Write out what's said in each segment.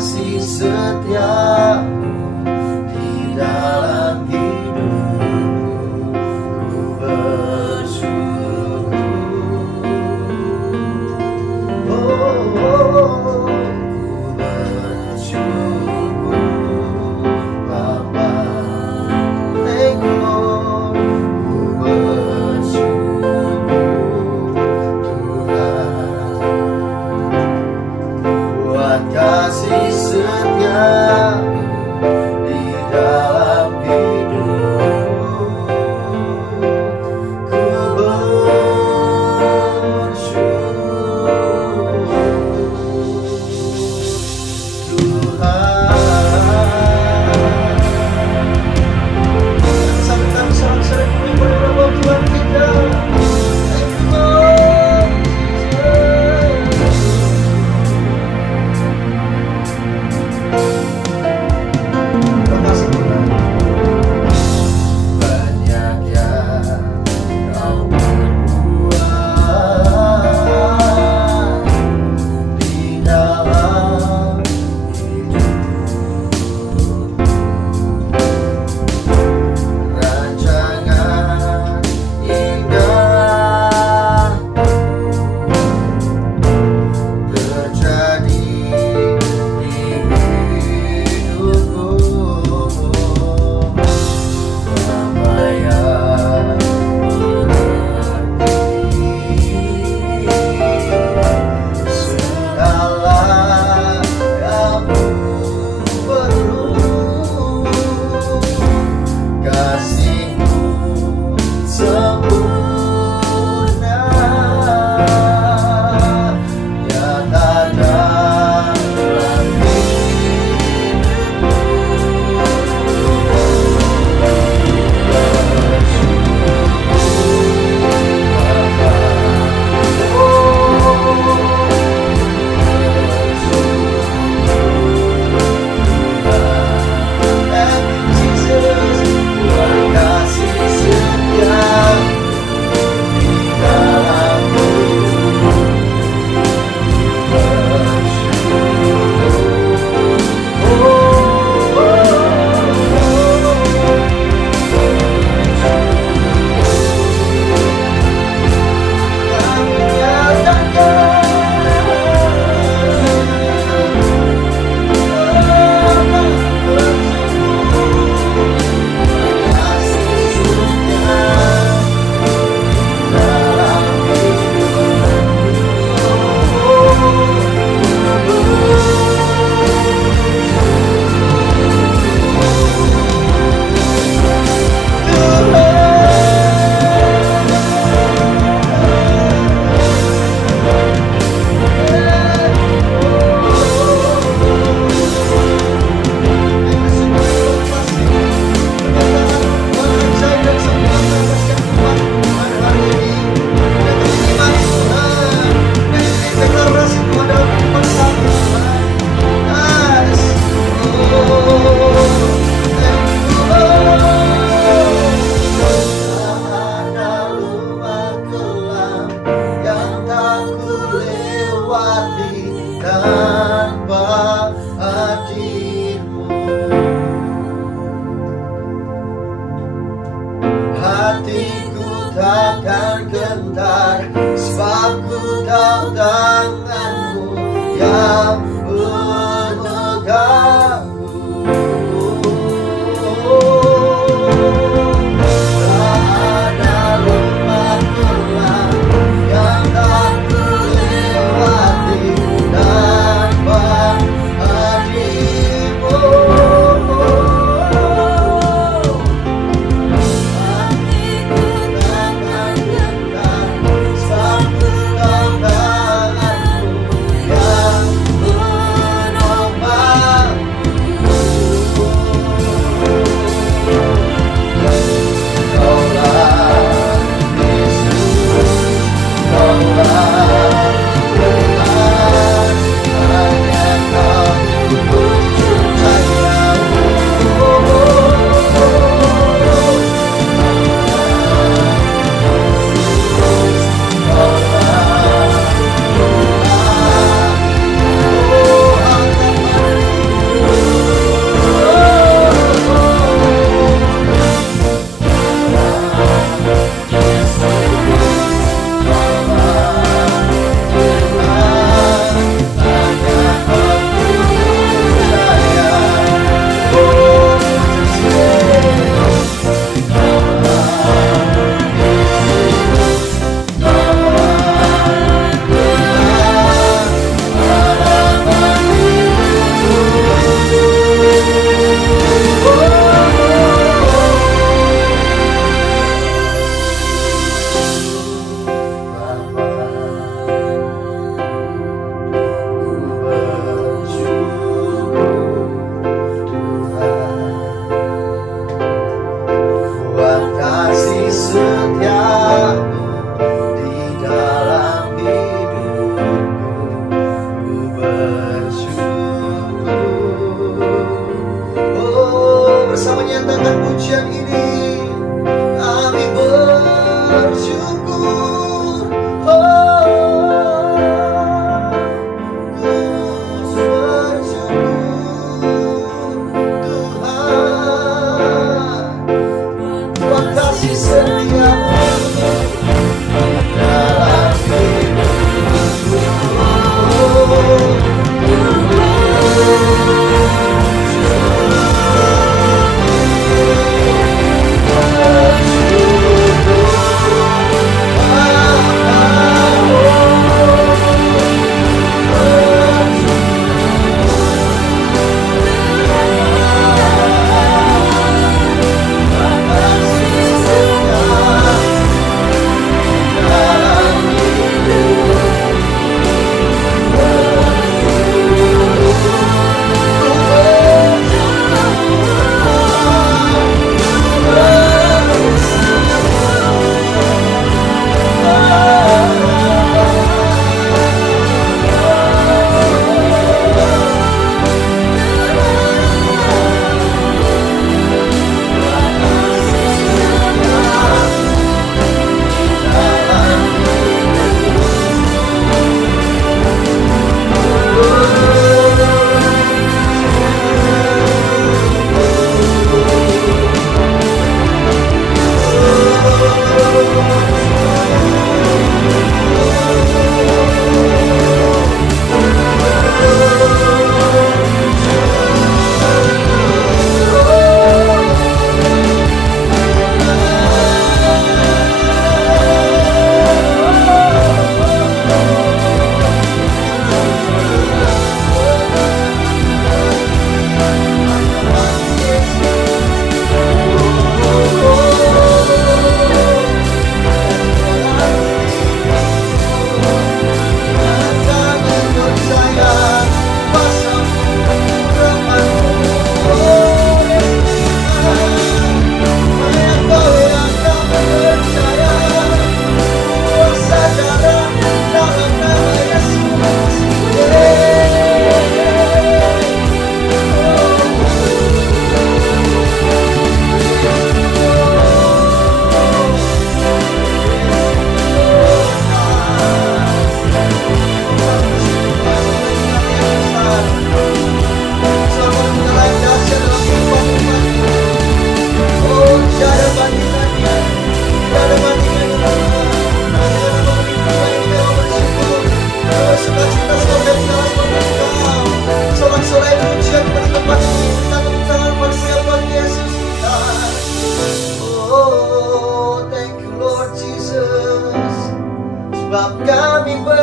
kasih setiamu di dalam hidupku, ku bersyukur. Oh, ku bersyukur Bapa. Thank you Lord. Ku bersyukur Tuhan buat kasih setiamu di dalam hidupku, ku bersyukur Tuhan. Sampai kami sorak-sorai puji pada nama Tuhan kita. Thank you Lord Jesus.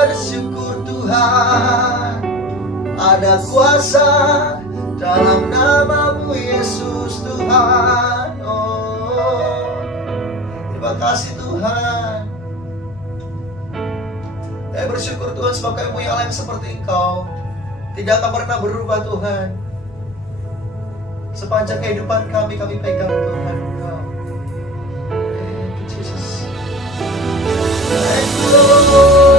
bersyukur Tuhan, ada kuasa dalam namamu Yesus Tuhan. Oh, terima kasih Tuhan. Kami bersyukur Tuhan sebab kami punya Allah yang seperti Engkau, tidak akan pernah berubah Tuhan. Sepanjang kehidupan kami pegang Tuhan Engkau. Thank you Jesus. Thank you Lord.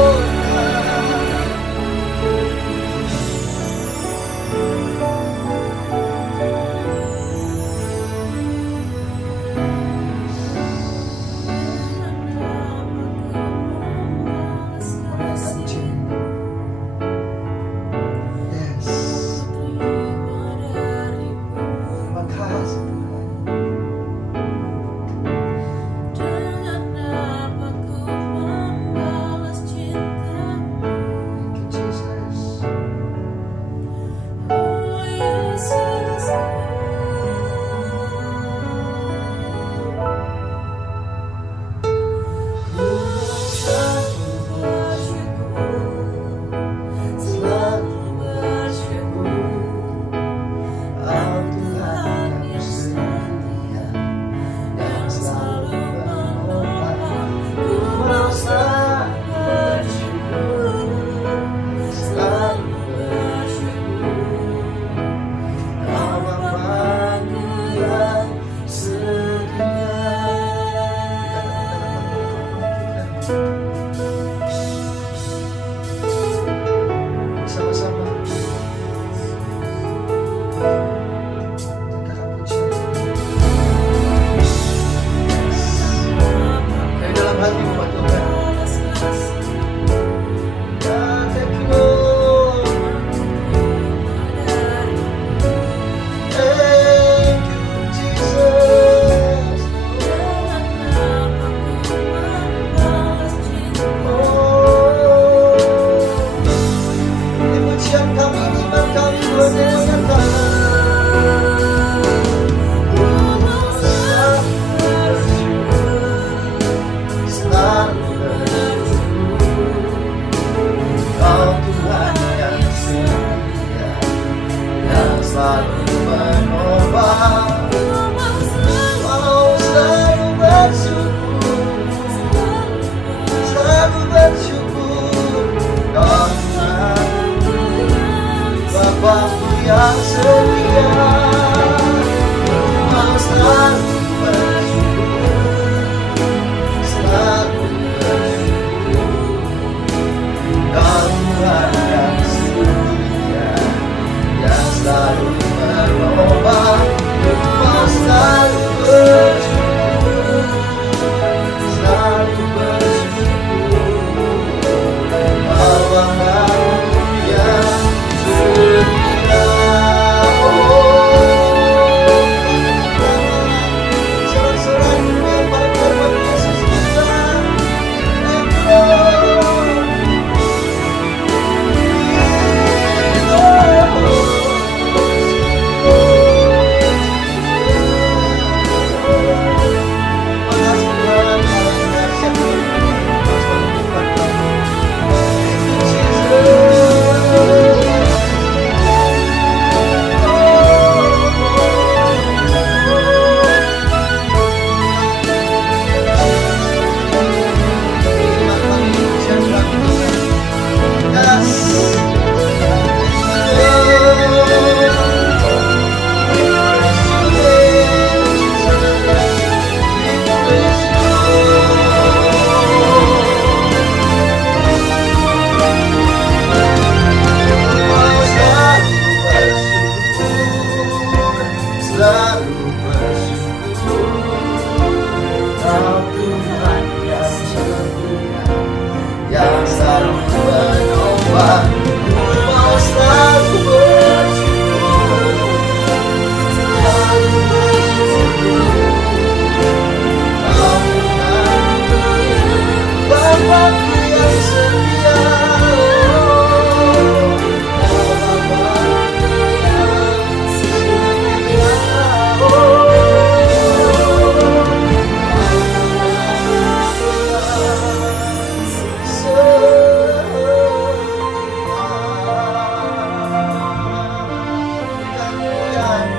Tuhan.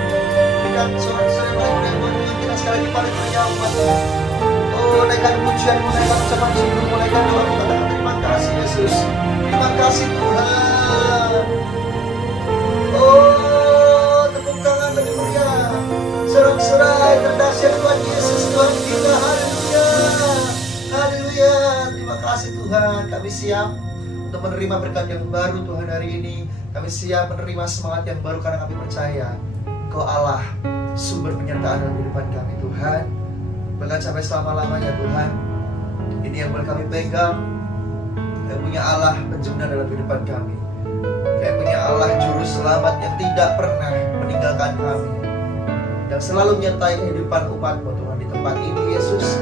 Berikan sorak-sorai baik-baik buat kita sekali lagi pada dunia umat Tuhan. Oh, naikkan pujianmu, naikkan ucapan syukurmu, naikkan doamu. Katakan terima kasih Yesus. Terima kasih Tuhan. Oh, tepuk tangan bagi meriah. Sorak-sorai terdahsyat Tuhan Yesus, Tuhan kita. Haleluya. Haleluya. Terima kasih Tuhan. Kami siap untuk menerima berkat yang baru Tuhan hari ini. Kami siap menerima semangat yang baru karena kami percaya Kau Allah, sumber penyertaan dalam kehidupan kami Tuhan. Bahkan sampai selama-lamanya Tuhan. Ini yang boleh kami pegang. Kami punya Allah penjemna dalam kehidupan kami. Kami punya Allah juru selamat yang tidak pernah meninggalkan kami, yang selalu menyertai kehidupan umat-Mu Tuhan di tempat ini Yesus.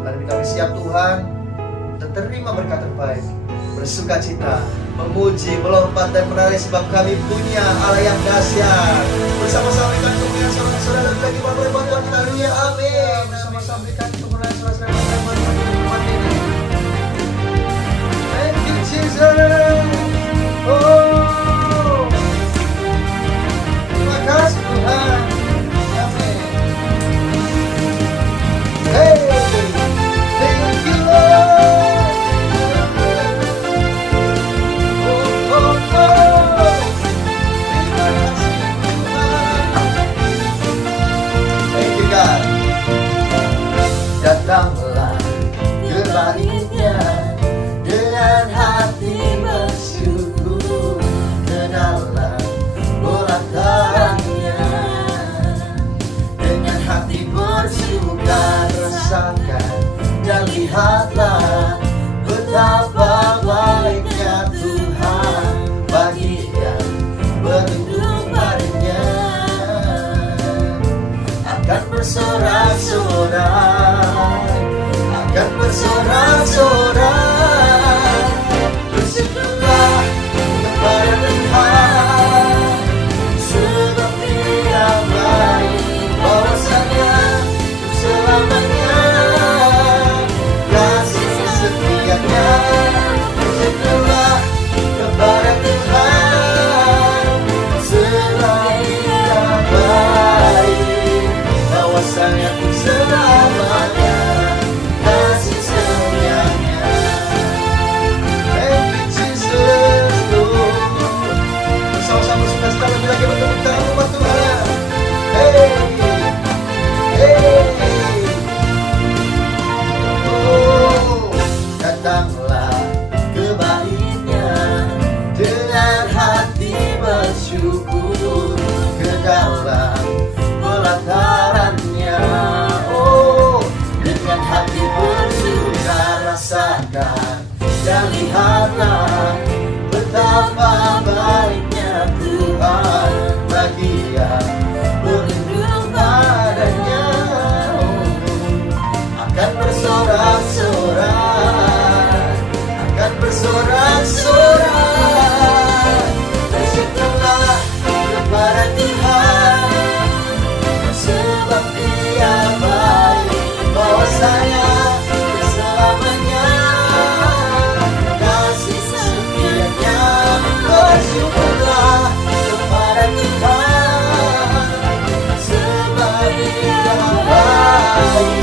Hari ini kami siap Tuhan untuk terima berkat terbaik, bersuka cita, memuji, melompat dan menari sebab kami punya Allah yang dahsyat. Bersama-sama berikan kemuliaan saudara-saudara dan bagi Bapak Tuhan. Haleluya, amin. Bersama-sama berikan kemuliaan saudara-saudara dan bagi Tuhan ini. Thank you Jesus. Oh, terima kasih Tuhan. Amin. Hey, thank you Lord. Oh, oh, oh. Terima kasih Tuhan. Thank you God. Datanglah ke baitnya dengan hati bersyukur, ke dalam bola tangannya dengan hati bersuka rasakan dan lihatlah betapa baiknya Tuhan bagi yang berlindung padanya. Akan bersorak-sorai, akan bersorak-sorai, bersyukurlah kepada Tuhan, sebab Dia baik, bahwasanya untuk selamanya kasih setianya. Bersyukurlah kepada Tuhan, sebab Dia baik, bahwasanya untuk selamanya kasih setianya. Thank you Jesus Lord. Bersama-sama sudah sekali lagi bertepuk tangan umat Tuhan. Hey, hey. Oh, datanglah ke baitnya dengan hati bersyukur, ke dalam pelatarannya. Oh, dengan hati bersuka rasakan dan lihatlah betapa baiknya Tuhan bagi yang berlindung padanya. Oh, akan bersorak-sorai, akan bersorak-sorai, bersyukurlah kepada Tuhan, sebab Dia baik, bahwasanya selamanya kasih setianya. Bersyukurlah kepada Tuhan, sebab Dia baik,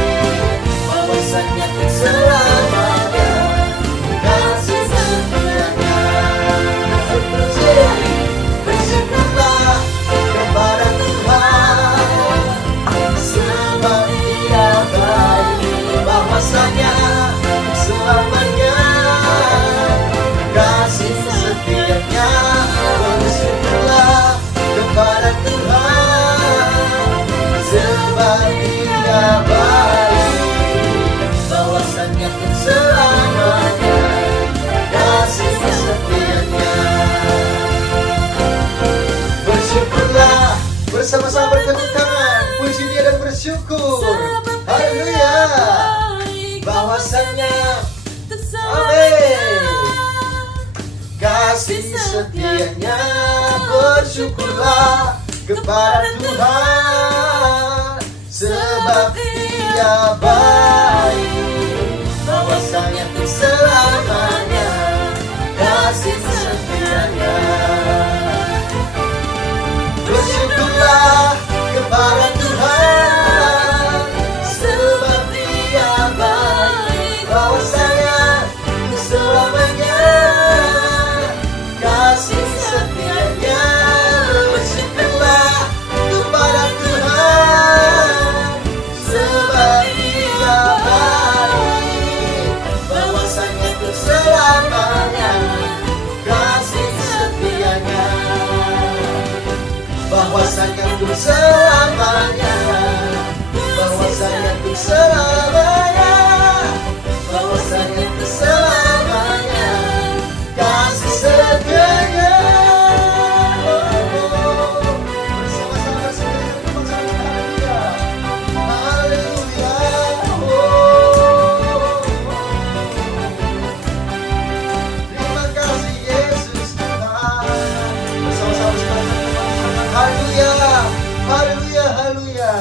bahwasanya selamanya kasih setianya. Bersyukurlah kepada Tuhan, sebab Dia baik, bahwasanya selamanya kasih setianya. Bersyukurlah kepada Tuhan, sebab Dia baik, bahwasanya selamanya kasih setianya. Bersyukurlah, bersama-sama bertepuk tangan, puji Dia dan bersyukur. Haleluya, bahwasanya amin, kasih setianya. Bersyukurlah kepada Tuhan, sebab Dia baik, bahwasanya untuk selamanya kasih setianya. Bersyukurlah kepada Tuhan, sebab Dia baik, bahwasanya selamanya kasih setianya. Bersyukurlah kepada Tuhan, sebab Dia baik, bahwasanya untuk selamanya kasih setianya, bahwasanya untuk selamanya, bahwasanya untuk selamanya, bahwasanya untuk selamanya kasih setianya. Bersama-sama semuanya, haleluya, terima kasih Yesus Tuhan. Bersama-sama semuanya, haleluya, haleluya, haleluya.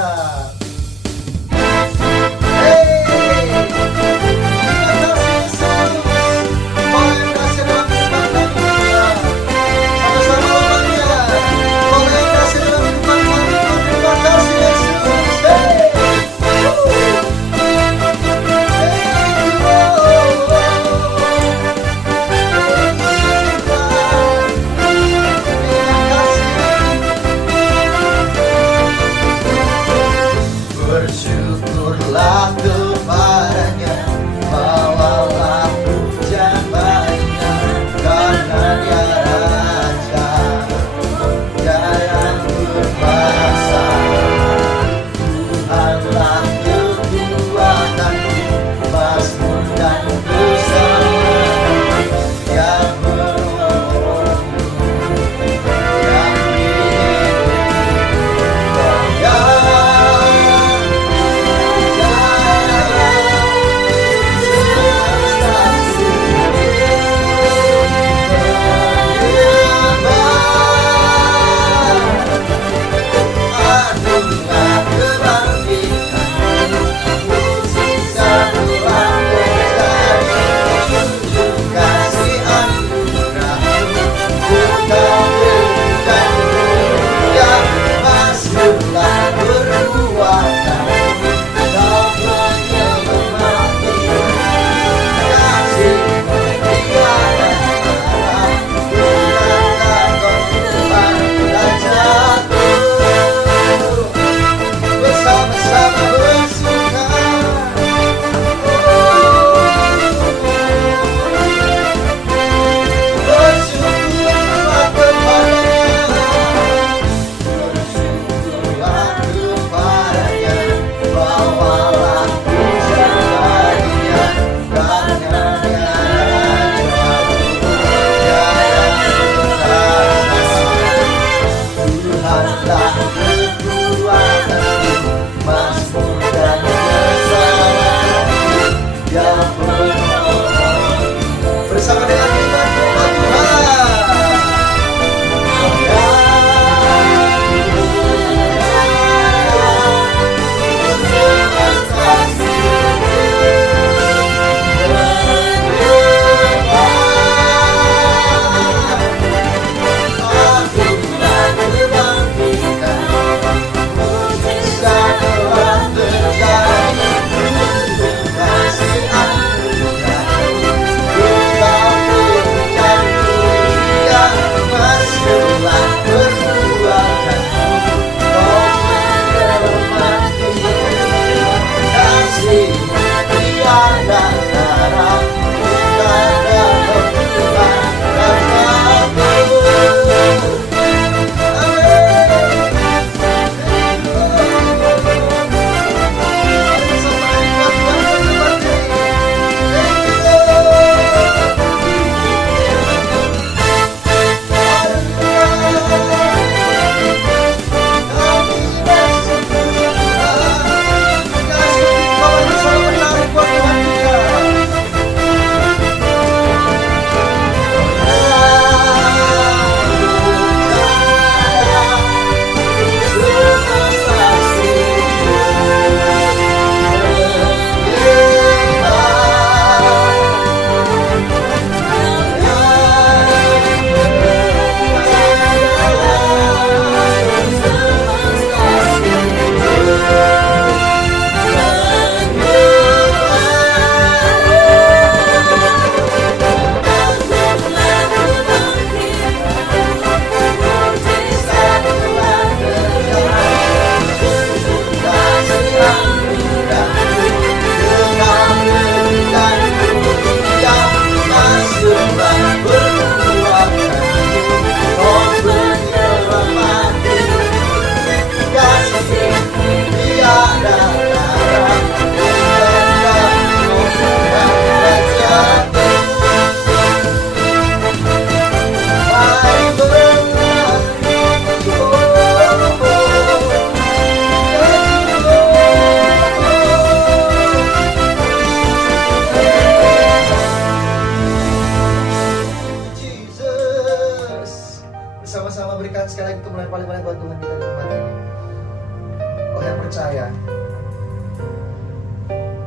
yang percaya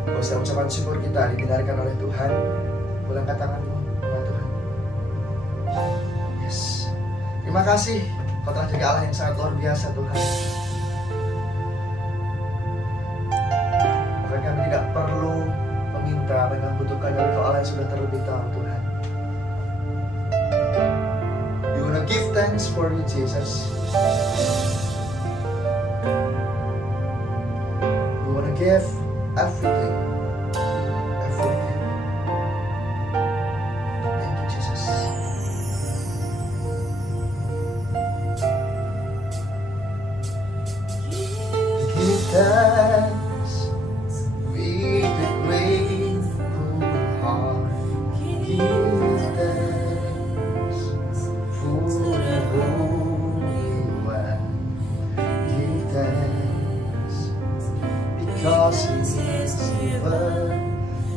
bahwa setiap ucapan syukur kita didengarkan oleh Tuhan, boleh angkat tanganmu ya Tuhan. Yes. Terima kasih, Kau telah jadi Allah yang sangat luar biasa Tuhan. Bahkan kami tidak perlu meminta apa yang kami butuhkan dari Kau Allah yang sudah terlebih tahu Tuhan. We wanna give thanks for you Jesus. We wanna give everything. Everything. Thank you Jesus. Give thanks with a grateful heart. Give thanks for the Holy One. Give thanks because He is given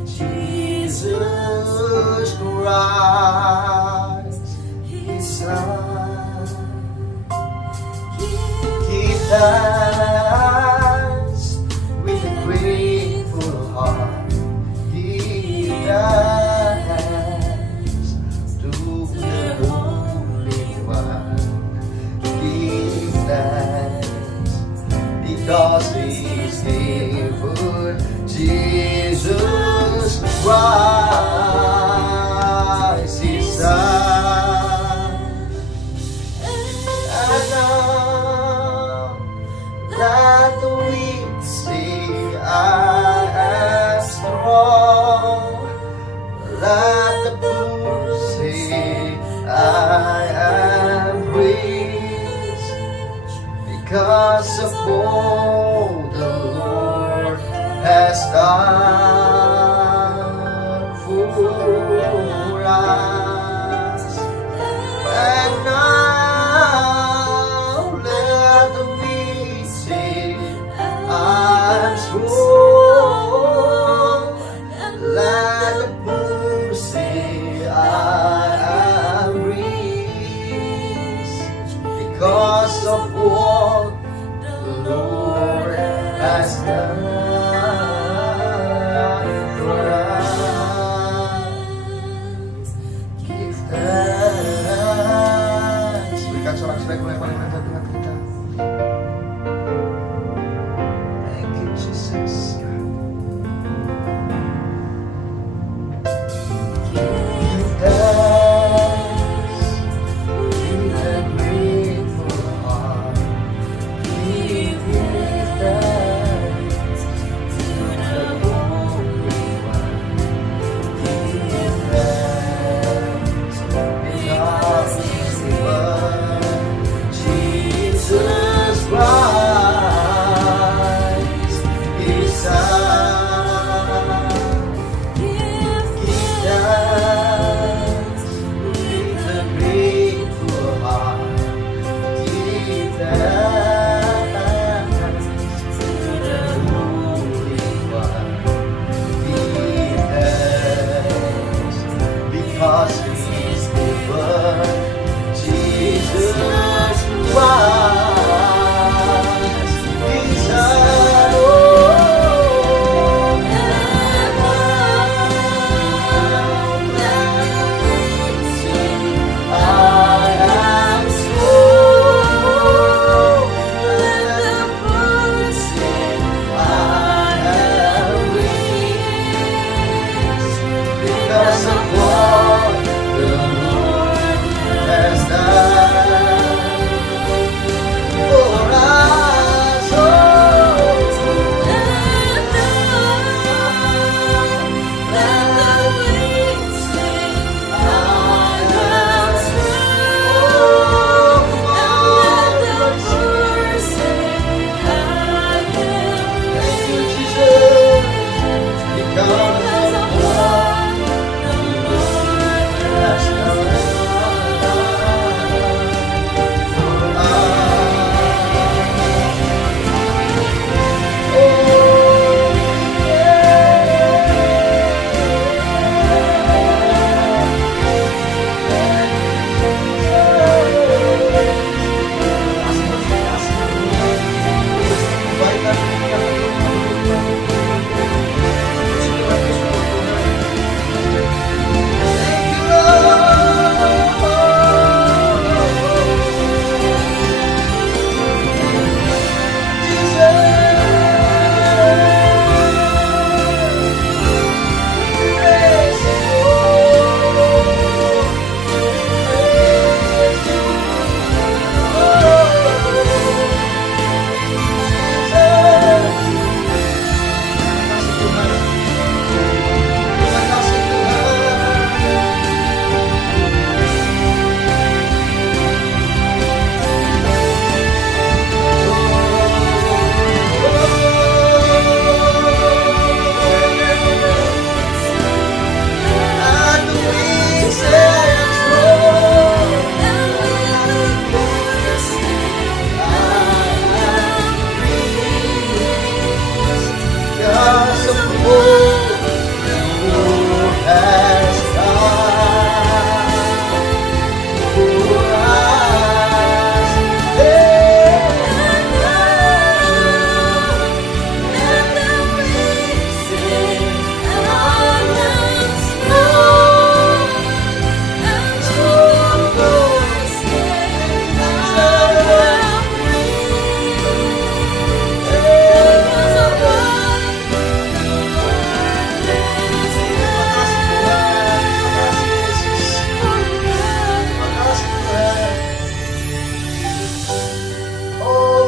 Jesus Christ, His Son. Give thanks with a grateful heart. Give thanks to the Holy One. Give thanks because He's given Jesus Christ, His Son. And now let the weak say, I am strong. Let the poor say, I am rich, because of all the Lord has done for us. And now let the weak say, I'm strong. Let the poor say, I am rich, because of what the Lord has done for us. Give thanks. Berikan sorak-sorai mulai menghadap Tuhan kita. Thank you Jesus. Give thanks with a grateful heart. Give thanks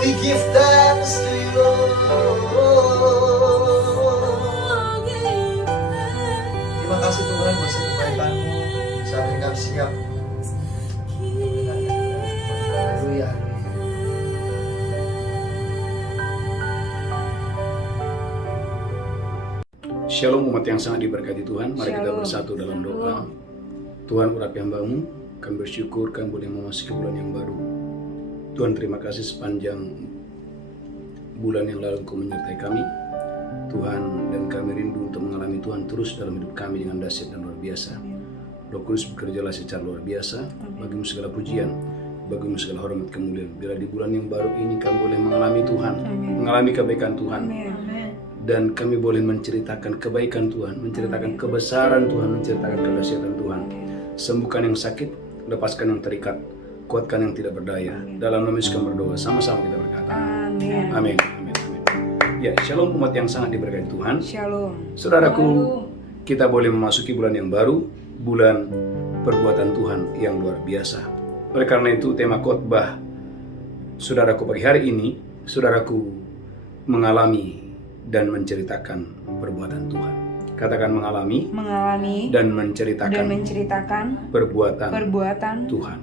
We give thanks to you, Lord. Terima kasih Tuhan buat setiap kebaikan-Mu. Saat ini kami siap. Haleluya. Shalom umat yang sangat diberkati Tuhan. Mari kita Shalom. bersatu dalam doa. Tuhan urapi hamba-Mu, kami bersyukur kami boleh memasuki bulan yang baru. Tuhan terima kasih sepanjang bulan yang lalu Engkau menyertai kami. Tuhan, dan kami rindu untuk mengalami Tuhan terus dalam hidup kami dengan dahsyat dan luar biasa. Roh Kudus bekerjalah secara luar biasa. Bagimu segala pujian, bagimu segala hormat kemuliaan. Bila di bulan yang baru ini kami boleh mengalami Tuhan, mengalami kebaikan Tuhan. Dan kami boleh menceritakan kebaikan Tuhan, menceritakan kebesaran Tuhan, menceritakan kedahsyatan Tuhan. Sembuhkan yang sakit, lepaskan yang terikat, kuatkan yang tidak berdaya. Dalam nama Yesus kami berdoa, sama-sama kita berkata. Amin. Amin. Amin. Amin. Ya, shalom umat yang sangat diberkati Tuhan. Shalom. Saudaraku, kita boleh memasuki bulan yang baru, bulan perbuatan Tuhan yang luar biasa. Oleh karena itu, tema khotbah saudaraku pagi hari ini, saudaraku mengalami dan menceritakan perbuatan Tuhan. Katakan mengalami dan menceritakan perbuatan Tuhan.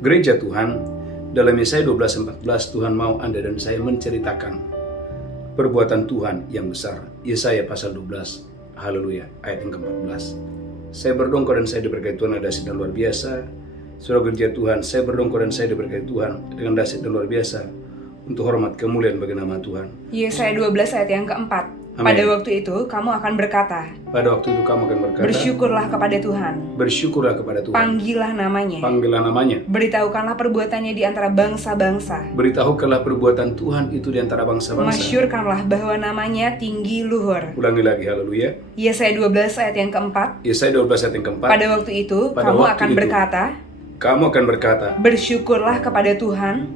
Gereja Tuhan, dalam Yesaya 12:14 Tuhan mau Anda dan saya menceritakan perbuatan Tuhan yang besar. Yesaya pasal 12, haleluya, ayat yang ke-14. Saya berdongkol dan saya diberkati Tuhan ada dahsyat dan luar biasa. Saudara gereja Tuhan, saya berdongkol dan saya diberkati Tuhan dengan dahsyat dan luar biasa untuk hormat kemuliaan bagi nama Tuhan. Yesaya 12 ayat yang keempat. Amin. Pada waktu itu kamu akan berkata, Pada waktu itu kamu akan berkata, bersyukurlah kepada Tuhan, bersyukurlah kepada Tuhan, panggillah namanya, beritahukanlah perbuatannya di antara bangsa-bangsa, beritahukanlah perbuatan Tuhan itu di antara bangsa-bangsa, masyurkanlah bahwa namanya tinggi luhur. Ulangi lagi, haleluya. Yesaya 12 ayat yang keempat. Yesaya 12 ayat yang keempat. Pada waktu itu kamu akan berkata, bersyukurlah kepada Tuhan,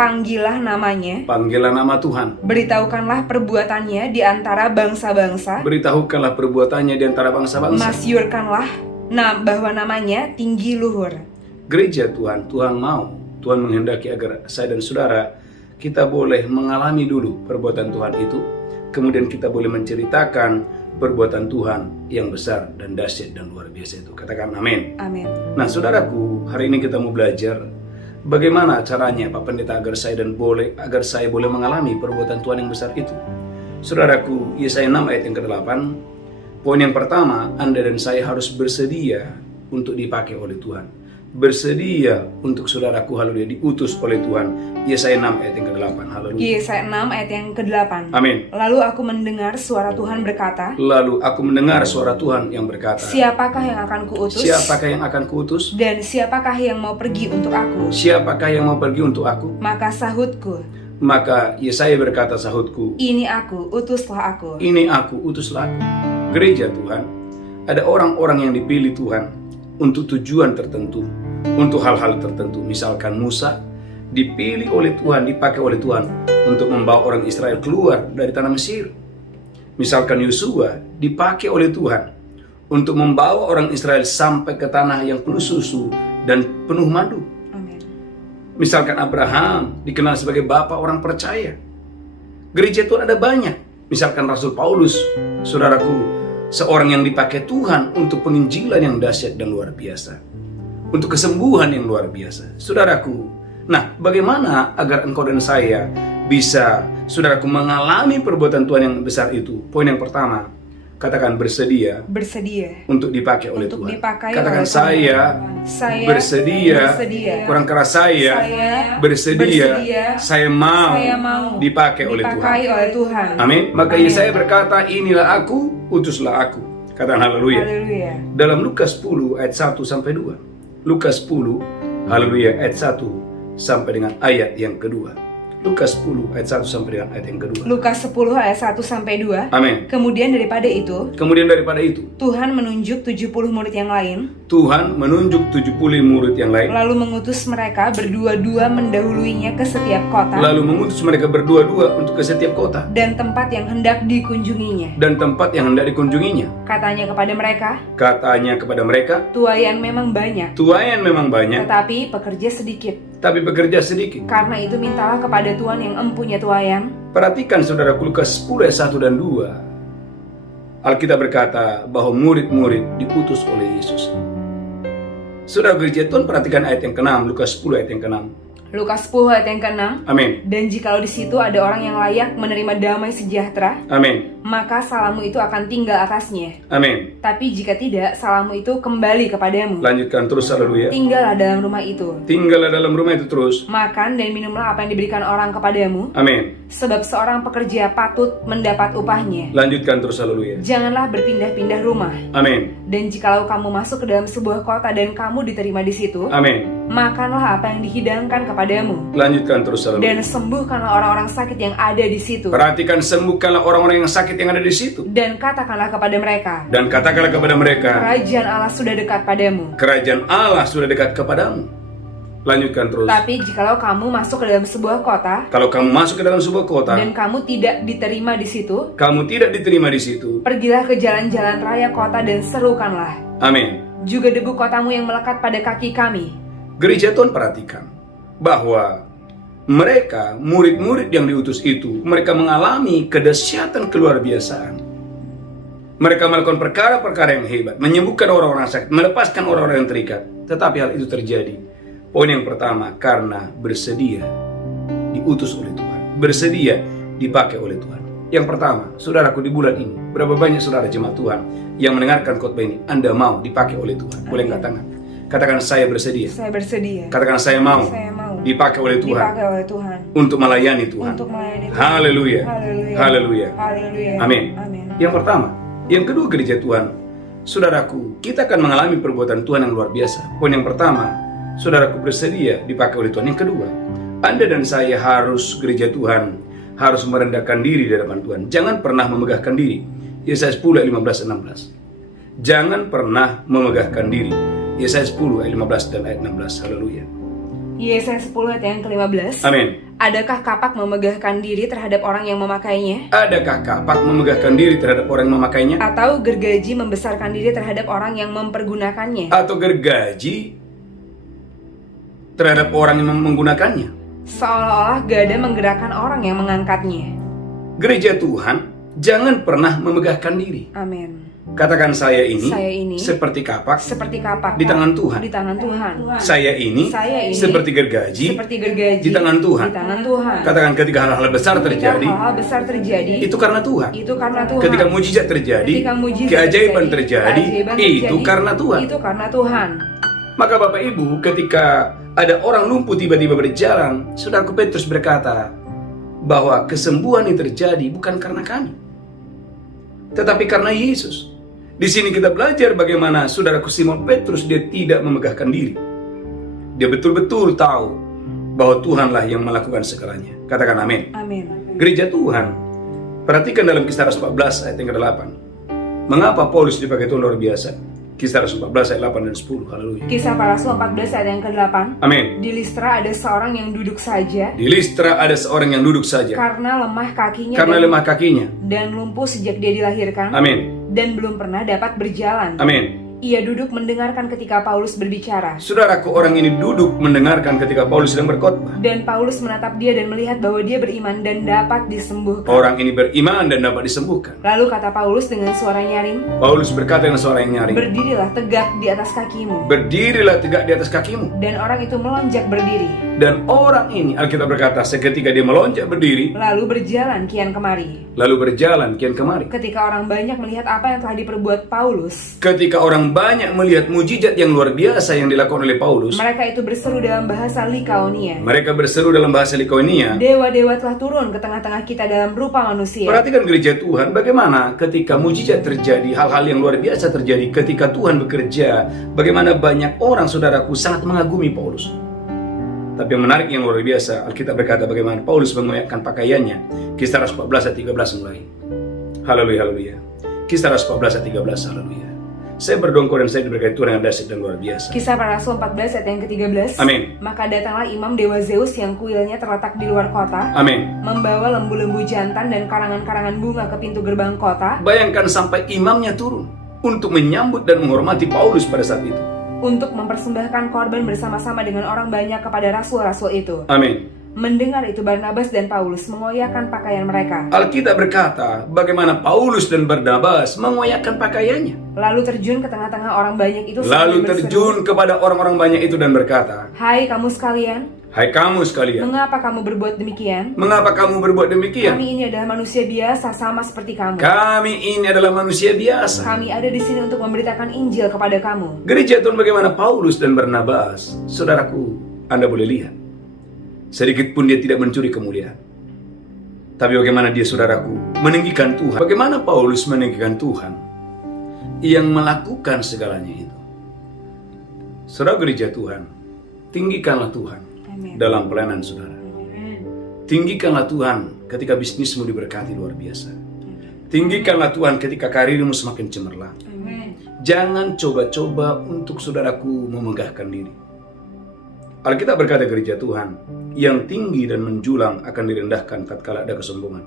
panggillah namanya, nama Tuhan, beritahukanlah perbuatannya di antara bangsa-bangsa, masyurkanlah bahwa namanya tinggi luhur. Gereja Tuhan, Tuhan menghendaki agar saya dan saudara kita boleh mengalami dulu perbuatan Tuhan itu, kemudian kita boleh menceritakan perbuatan Tuhan yang besar dan dahsyat dan luar biasa itu. Katakan amin. Amin. Nah, saudaraku, hari ini kita mau belajar bagaimana caranya Pak Pendeta agar saya boleh mengalami perbuatan Tuhan yang besar itu. Saudaraku, Yesaya 6 ayat yang ke-8. Poin yang pertama, Anda dan saya harus bersedia untuk dipakai oleh Tuhan. Bersedia untuk saudaraku, haleluya, diutus oleh Tuhan. Yesaya 6 ayat yang ke-8, haleluya. Yesaya 6 ayat yang ke-8. Amin. Lalu aku mendengar suara Tuhan berkata, Siapakah yang akan kuutus? Dan siapakah yang mau pergi untuk aku? Maka sahutku. Maka Yesaya berkata, sahutku, Ini aku, utuslah aku. Gereja Tuhan, ada orang-orang yang dipilih Tuhan untuk tujuan tertentu, untuk hal-hal tertentu. Misalkan Musa dipilih oleh Tuhan, dipakai oleh Tuhan untuk membawa orang Israel keluar dari tanah Mesir. Misalkan Yosua dipakai oleh Tuhan untuk membawa orang Israel sampai ke tanah yang penuh susu dan penuh madu. Amin. Misalkan Abraham dikenal sebagai bapa orang percaya. Gereja Tuhan ada banyak. Misalkan Rasul Paulus, saudaraku, seorang yang dipakai Tuhan untuk penginjilan yang dahsyat dan luar biasa, untuk kesembuhan yang luar biasa. Saudaraku, nah, bagaimana agar engkau dan saya bisa, saudaraku, mengalami perbuatan Tuhan yang besar itu? Poin yang pertama, katakan bersedia untuk dipakai oleh Tuhan. Katakan saya bersedia. Kurang keras, saya bersedia. Saya mau dipakai oleh Tuhan. Amin. Maka Yesaya berkata, inilah aku, utuslah aku. Katakan haleluya. Dalam Lukas 10 ayat 1 sampai 2. Lukas 10, haleluya, ayat 1 sampai dengan ayat yang kedua. Lukas 10 ayat 1 sampai dengan ayat yang kedua. Lukas 10 ayat 1 sampai 2. Amin. Kemudian daripada itu, Tuhan menunjuk 70 murid yang lain. Lalu mengutus mereka berdua-dua mendahuluinya ke setiap kota. untuk ke setiap kota. Dan tempat yang hendak dikunjunginya. Katanya kepada mereka, tuaian memang banyak. Tetapi pekerja sedikit. tapi bekerja sedikit. Karena itu mintalah kepada Tuhan yang empunya tuayan. Perhatikan saudara, Lukas 10 ayat 1 dan 2. Alkitab berkata bahwa murid-murid diutus oleh Yesus. Saudara gereja Tuhan, perhatikan ayat yang ke-6, Lukas 10 ayat yang ke-6. Lukas 10 ayat yang ke-6. Amin. Dan jikalau di situ ada orang yang layak menerima damai sejahtera, Amin. maka salahmu itu akan tinggal atasnya. Amin. Tapi jika tidak, salahmu itu kembali kepadamu. Lanjutkan terus, haleluya. Tinggallah dalam rumah itu. Tinggallah dalam rumah itu terus. Makan dan minumlah apa yang diberikan orang kepadamu. Amin. Sebab seorang pekerja patut mendapat upahnya. Lanjutkan terus, haleluya. Janganlah berpindah-pindah rumah. Amin. Dan jikalau kamu masuk ke dalam sebuah kota dan kamu diterima di situ, Amin. makanlah apa yang dihidangkan kepadamu. Lanjutkan terus, haleluya. Dan sembuhkanlah orang-orang sakit yang ada di situ. Perhatikan, sembuhkanlah orang-orang yang sakit yang ada di situ. Dan katakanlah kepada mereka, Dan katakanlah kepada mereka, kerajaan Allah sudah dekat padamu. kerajaan Allah sudah dekat kepadamu. Lanjutkan terus. Tapi jikalau kamu masuk ke dalam sebuah kota, Kalau kamu masuk ke dalam sebuah kota, dan kamu tidak diterima di situ, kamu tidak diterima di situ. pergilah ke jalan-jalan raya kota dan serukanlah. Amin. Juga debu kotamu yang melekat pada kaki kami. Gereja Tuhan, perhatikan bahwa mereka, murid-murid yang diutus itu, mereka mengalami kedahsyatan keluar biasaan. Mereka melakukan perkara-perkara yang hebat, menyembuhkan orang-orang sakit, melepaskan orang-orang yang terikat. Tetapi hal itu terjadi. Poin yang pertama, karena bersedia diutus oleh Tuhan, bersedia dipakai oleh Tuhan. Yang pertama, saudaraku, di bulan ini, berapa banyak saudara jemaat Tuhan yang mendengarkan khotbah ini, Anda mau dipakai oleh Tuhan? Boleh angkat tangan. Katakan, saya bersedia. Saya bersedia. Katakan, saya mau dipakai oleh Tuhan, dipakai oleh Tuhan untuk melayani Tuhan. untuk melayani Tuhan. Haleluya. Haleluya. Haleluya. Haleluya. Amin. Amin. Yang pertama. Yang kedua, gereja Tuhan, saudaraku, kita akan mengalami perbuatan Tuhan yang luar biasa. Poin yang pertama, saudaraku, bersedia dipakai oleh Tuhan. Yang kedua, Anda dan saya harus, gereja Tuhan, harus merendahkan diri di hadapan Tuhan. Jangan pernah memegahkan diri. Yesaya 10 ayat 15-16. Jangan pernah memegahkan diri. Yesaya 10 ayat 15 dan ayat 16. Haleluya. Yesaya 10 ayat yang ke-15. Amin. Adakah kapak memegahkan diri terhadap orang yang memakainya? Adakah kapak memegahkan diri terhadap orang yang memakainya? Atau gergaji membesarkan diri terhadap orang yang mempergunakannya? Atau gergaji terhadap orang yang menggunakannya? Seolah-olah gada menggerakkan orang yang mengangkatnya. Gereja Tuhan, jangan pernah memegahkan diri. Amin. Katakan, saya ini seperti kapak di tangan Tuhan. Di tangan Tuhan. Saya ini seperti gergaji di tangan Tuhan. Di tangan Tuhan. Katakan, ketika hal-hal besar terjadi, itu karena Tuhan. Itu karena Tuhan. Ketika mujizat terjadi, keajaiban terjadi, itu karena Tuhan. Itu karena Tuhan. Maka Bapak Ibu, ketika ada orang lumpuh tiba-tiba berjalan, saudaraku Petrus berkata bahwa kesembuhan ini terjadi bukan karena kami, tetapi karena Yesus. Di sini kita belajar bagaimana saudaraku Simon Petrus, dia tidak memegahkan diri. Dia betul-betul tahu bahwa Tuhanlah yang melakukan segalanya. Katakan amin. Amin. Gereja Tuhan, perhatikan dalam Kisah Rasul 14 ayat yang ke-8. Mengapa Paulus dipakai Tuhan luar biasa? Kisah Rasul 14 ayat 8 dan 10. Haleluya. Kisah para Rasul 14 ayat yang ke-8. Amin. Di Listra ada seorang yang duduk saja. Di Listra ada seorang yang duduk saja. Karena lemah kakinya. Dan lumpuh sejak dia dilahirkan. Amin. Dan belum pernah dapat berjalan. Amin. Ia duduk mendengarkan ketika Paulus berbicara. Saudaraku, orang ini duduk mendengarkan ketika Paulus sedang berkhotbah. Dan Paulus menatap dia dan melihat bahwa dia beriman dan dapat disembuhkan. Orang ini beriman dan dapat disembuhkan. Lalu kata Paulus dengan suara nyaring. Paulus berkata dengan suara yang nyaring. Berdirilah tegak di atas kakimu. Berdirilah tegak di atas kakimu. Dan orang itu melonjak berdiri. Dan orang ini, Alkitab berkata, seketika dia melonjak berdiri. Lalu berjalan kian kemari. Ketika orang banyak melihat apa yang telah diperbuat Paulus. Ketika orang banyak melihat mujizat yang luar biasa yang dilakukan oleh Paulus, mereka itu berseru dalam bahasa Likaonia. Dewa-dewa telah turun ke tengah-tengah kita dalam rupa manusia. Perhatikan gereja Tuhan, bagaimana ketika mujizat terjadi, hal-hal yang luar biasa terjadi ketika Tuhan bekerja, bagaimana banyak orang, saudaraku, sangat mengagumi Paulus. Tapi yang menarik, yang luar biasa, Alkitab berkata bagaimana Paulus mengoyakkan pakaiannya. Kisah Rasul 14 ayat 13 mulai. Haleluya, haleluya. Kisah Rasul 14 ayat 13, haleluya. Saya berdongkol dan saya diberkati Tuhan yang dahsyat dan luar biasa. Kisah para Rasul 14 ayat yang ke-13. Amin. Maka datanglah imam dewa Zeus yang kuilnya terletak di luar kota. Amin. Membawa lembu-lembu jantan dan karangan-karangan bunga ke pintu gerbang kota. Bayangkan sampai imamnya turun untuk menyambut dan menghormati Paulus pada saat itu. untuk mempersembahkan korban bersama-sama dengan orang banyak kepada rasul-rasul itu. Amin. Mendengar itu Barnabas dan Paulus mengoyakkan pakaian mereka. Alkitab berkata bagaimana Paulus dan Barnabas mengoyakkan pakaiannya. Lalu terjun ke tengah-tengah orang banyak itu. Lalu terjun kepada orang-orang banyak itu dan berkata, Hai kamu sekalian, hai kamu sekalian, mengapa kamu berbuat demikian? mengapa kamu berbuat demikian? Kami ini adalah manusia biasa sama seperti kamu. Kami ini adalah manusia biasa. Kami ada di sini untuk memberitakan Injil kepada kamu. Gereja Tuhan bagaimana Paulus dan Barnabas, saudaraku, Anda boleh lihat. Sedikit pun dia tidak mencuri kemuliaan. Tapi bagaimana dia, saudaraku, meninggikan Tuhan. Bagaimana Paulus meninggikan Tuhan yang melakukan segalanya itu. Saudara gereja Tuhan, tinggikanlah Tuhan. Amin. Dalam pelayanan saudara. Tinggikanlah Tuhan ketika bisnismu diberkati luar biasa. Tinggikanlah Tuhan ketika karirmu semakin cemerlang. Jangan coba-coba untuk saudaraku memegahkan diri. Alkitab berkata gereja Tuhan, yang tinggi dan menjulang akan direndahkan tatkala ada kesombongan.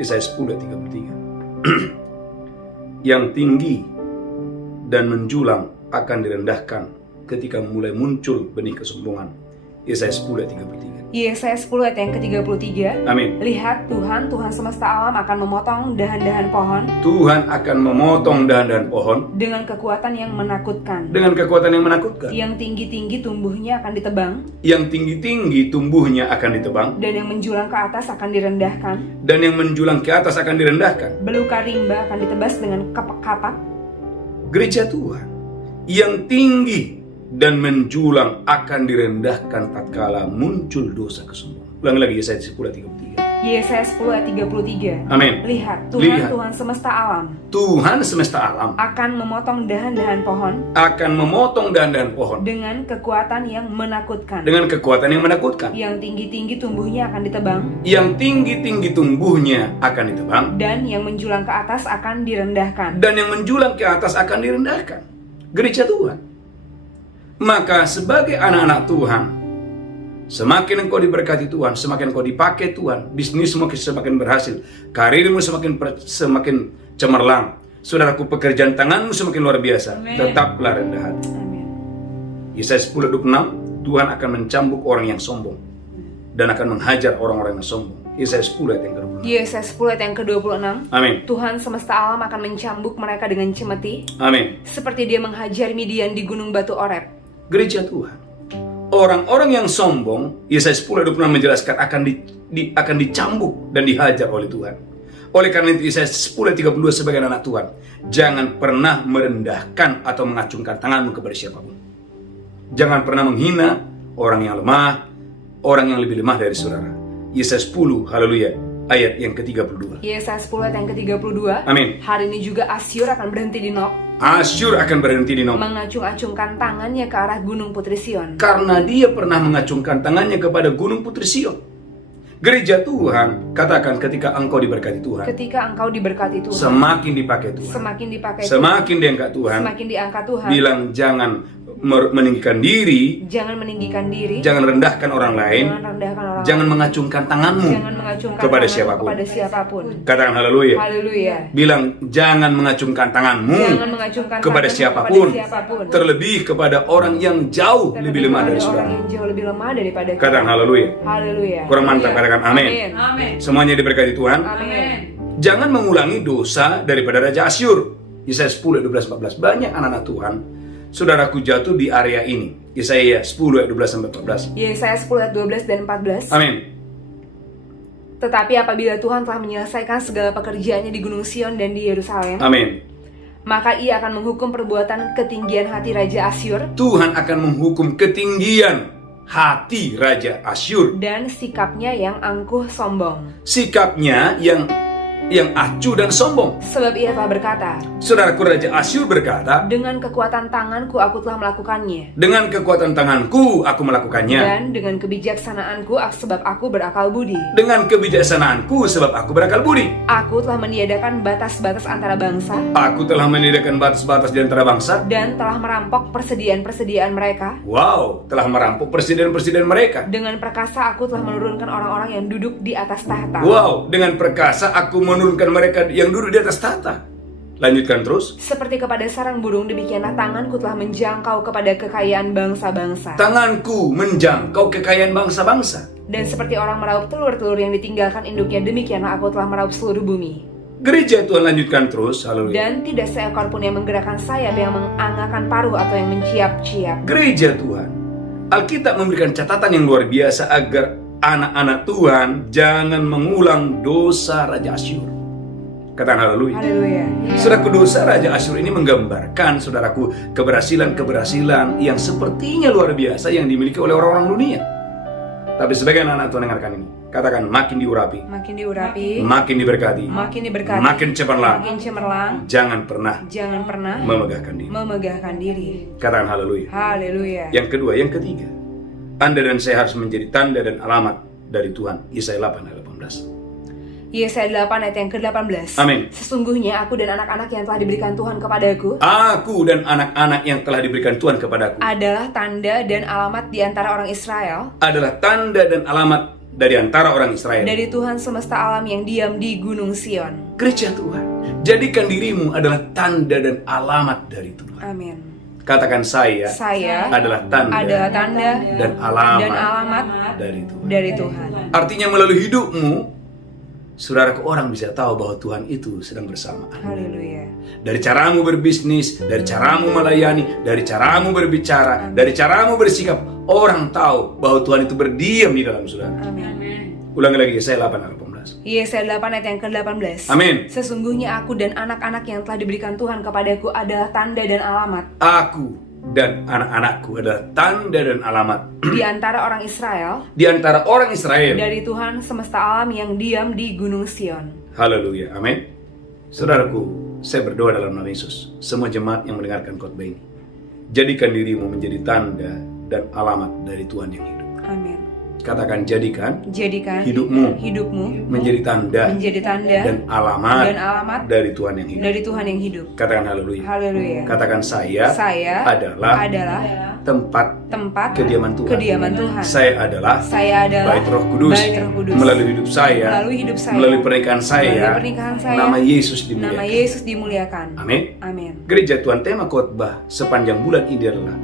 Yesaya 10:33. Yang tinggi dan menjulang akan direndahkan ketika mulai muncul benih kesombongan. Yesaya 10:33. Yesaya 10 ayat yang ke-33. Amin. Lihat Tuhan semesta alam akan memotong dahan-dahan pohon. Tuhan akan memotong dahan-dahan pohon dengan kekuatan yang menakutkan. Dengan kekuatan yang menakutkan. Yang tinggi-tinggi tumbuhnya akan ditebang. Yang tinggi-tinggi tumbuhnya akan ditebang. Dan yang menjulang ke atas akan direndahkan. Dan yang menjulang ke atas akan direndahkan. Belukar rimba akan ditebas dengan kapak. Gereja Tuhan yang tinggi dan menjulang akan direndahkan tatkala muncul dosa kesombongan. Ulangi lagi Yesaya 10:33. Yesaya 10 ayat 33. Amin. Lihat Tuhan semesta alam. Tuhan semesta alam akan memotong dahan-dahan pohon. Akan memotong dahan-dahan pohon dengan kekuatan yang menakutkan. Dengan kekuatan yang menakutkan. Yang tinggi-tinggi tumbuhnya akan ditebang. Yang tinggi-tinggi tumbuhnya akan ditebang. Dan yang menjulang ke atas akan direndahkan. Dan yang menjulang ke atas akan direndahkan. Gereja Tuhan. Maka sebagai anak-anak Tuhan, semakin engkau diberkati Tuhan, semakin engkau dipakai Tuhan, bisnismu semakin berhasil, karirmu semakin cemerlang, saudaraku, pekerjaan tanganmu semakin luar biasa. Amen. Tetaplah rendah hati. Yesaya 10:26, Tuhan akan mencambuk orang yang sombong dan akan menghajar orang-orang yang sombong. Yesaya 10 ayat yang ke-26. Yesaya 10 ayat yang ke-26. Amin. Tuhan semesta alam akan mencambuk mereka dengan cemeti. Amin. Seperti dia menghajar Midian di gunung batu Oreb. Gereja Tuhan, orang-orang yang sombong, Yesaya 10 ayat 26 menjelaskan akan dicambuk dan dihajar oleh Tuhan. Oleh karena itu Yesaya 10 ayat 32 sebagai anak Tuhan, jangan pernah merendahkan atau mengacungkan tanganmu kepada siapapun. Jangan pernah menghina orang yang lemah, orang yang lebih lemah dari saudara. Yesaya 10, haleluya, ayat yang ke-32. Yesaya 10 ayat yang ke-32. Amin. Hari ini juga Asyur akan berhenti di Nob. Asyur akan berhenti di Nob. Mengacung-acungkan tangannya ke arah gunung Putri Sion. Karena dia pernah mengacungkan tangannya kepada gunung Putri Sion. Gereja Tuhan, katakan ketika engkau diberkati Tuhan. Ketika engkau diberkati Tuhan. Semakin dipakai Tuhan. Semakin dipakai Tuhan. Semakin diangkat Tuhan. Semakin diangkat Tuhan. Bilang jangan meninggikan diri. Jangan meninggikan diri. Jangan rendahkan orang lain. Jangan rendahkan orang lain. Jangan mengacungkan tanganmu. Jangan mengacungkan kepada tanganmu siapapun. Kepada siapapun. Katakan haleluya. Haleluya. Bilang jangan mengacungkan tanganmu. Jangan mengacungkan kepada tanganmu siapapun. kepada siapapun. Terlebih kepada orang yang jauh lebih lemah dari saudara. Orang yang jauh lebih lemah daripada kita. Katakan haleluya. Haleluya. Kurang mantap, katakan amin. Amin. Semuanya diberkati Tuhan. Amin. Jangan mengulangi dosa daripada Raja Asyur. Yesaya 10 ayat 12-14. Banyak anak-anak Tuhan, saudaraku, jatuh di area ini. Yesaya 10 ayat 12-14. Yesaya 10 ayat 12 dan 14. Amin. Tetapi apabila Tuhan telah menyelesaikan segala pekerjaannya di Gunung Sion dan di Yerusalem, amin, maka ia akan menghukum perbuatan ketinggian hati Raja Asyur. Tuhan akan menghukum ketinggian hati Raja Asyur dan sikapnya yang angkuh sombong. Sikapnya yang acuh dan sombong. Sebab ia telah berkata, saudaraku, Raja Asyur berkata, dengan kekuatan tanganku aku telah melakukannya. Dengan kekuatan tanganku aku melakukannya. Dan dengan kebijaksanaanku sebab aku berakal budi. Dengan kebijaksanaanku sebab aku berakal budi. Aku telah meniadakan batas-batas antara bangsa. Aku telah meniadakan batas-batas di antara bangsa. Dan telah merampok persediaan-persediaan mereka. Wow, telah merampok persediaan-persediaan mereka. Dengan perkasa aku telah menurunkan orang-orang yang duduk di atas tahta. Wow, dengan perkasa aku menurunkan mereka yang duduk di atas tahta. Lanjutkan terus. Seperti kepada sarang burung, demikianlah tanganku telah menjangkau kepada kekayaan bangsa-bangsa. Tanganku menjangkau kekayaan bangsa-bangsa. Dan seperti orang meraup telur-telur yang ditinggalkan induknya, demikianlah aku telah meraup seluruh bumi. Gereja Tuhan, lanjutkan terus. Haleluya. Dan tidak seekor pun yang menggerakkan sayap, yang mengangakkan paruh, atau yang menciap-ciap. Gereja Tuhan, Alkitab memberikan catatan yang luar biasa agar anak-anak Tuhan jangan mengulang dosa Raja Asyur. Katakan haleluya. Haleluya. Saudaraku, dosa Raja Asyur ini menggambarkan, saudaraku, keberhasilan-keberhasilan yang sepertinya luar biasa yang dimiliki oleh orang-orang dunia. Tapi sebagai anak-anak Tuhan, dengarkan ini. Katakan, makin diurapi, Makin diurapi, makin diberkati, makin diberkati, makin cemerlang. makin cemerlang. Jangan pernah memegahkan diri. Katakan haleluya. Haleluya. Yang kedua, yang ketiga, Anda dan saya harus menjadi tanda dan alamat dari Tuhan. Yesaya 8 ayat 18. Yesaya 8 ayat yang ke-18. Amin. Sesungguhnya aku dan anak-anak yang telah diberikan Tuhan kepadaku, Aku dan anak-anak yang telah diberikan Tuhan kepadaku adalah tanda dan alamat di antara orang Israel, adalah tanda dan alamat dari antara orang Israel, dari Tuhan semesta alam yang diam di Gunung Sion. Gereja Tuhan, jadikan dirimu adalah tanda dan alamat dari Tuhan. Amin. Katakan, saya adalah tanda dan alamat dari Tuhan. Artinya melalui hidupmu, saudaraku, orang bisa tahu bahwa Tuhan itu sedang bersama Anda. Haleluya. Dari caramu berbisnis, dari caramu melayani, dari caramu berbicara, dari caramu bersikap, orang tahu bahwa Tuhan itu berdiam di dalam saudara. Amin. Ulangi lagi, Yesaya 8 ayat 18. Yesaya 8 ayat yang ke-18. Amin. Sesungguhnya aku dan anak-anak yang telah diberikan Tuhan kepadaku adalah tanda dan alamat Aku dan anak-anakku adalah tanda dan alamat di antara orang Israel, dari Tuhan semesta alam yang diam di Gunung Sion. Haleluya, amin. Saudaraku, saya berdoa dalam nama Yesus, semua jemaat yang mendengarkan khotbah ini, jadikan dirimu menjadi tanda dan alamat dari Tuhan yang hidup. Amin. Katakan, jadikan hidupmu menjadi tanda dan alamat dari Tuhan yang hidup. Katakan haleluya. Haleluya. Katakan, saya adalah tempat kediaman Tuhan. Saya adalah bait Roh Kudus. Melalui hidup saya, melalui pernikahan saya, nama Yesus dimuliakan. Amin. Amin. Gereja Tuhan, tema khotbah sepanjang bulan ini adalah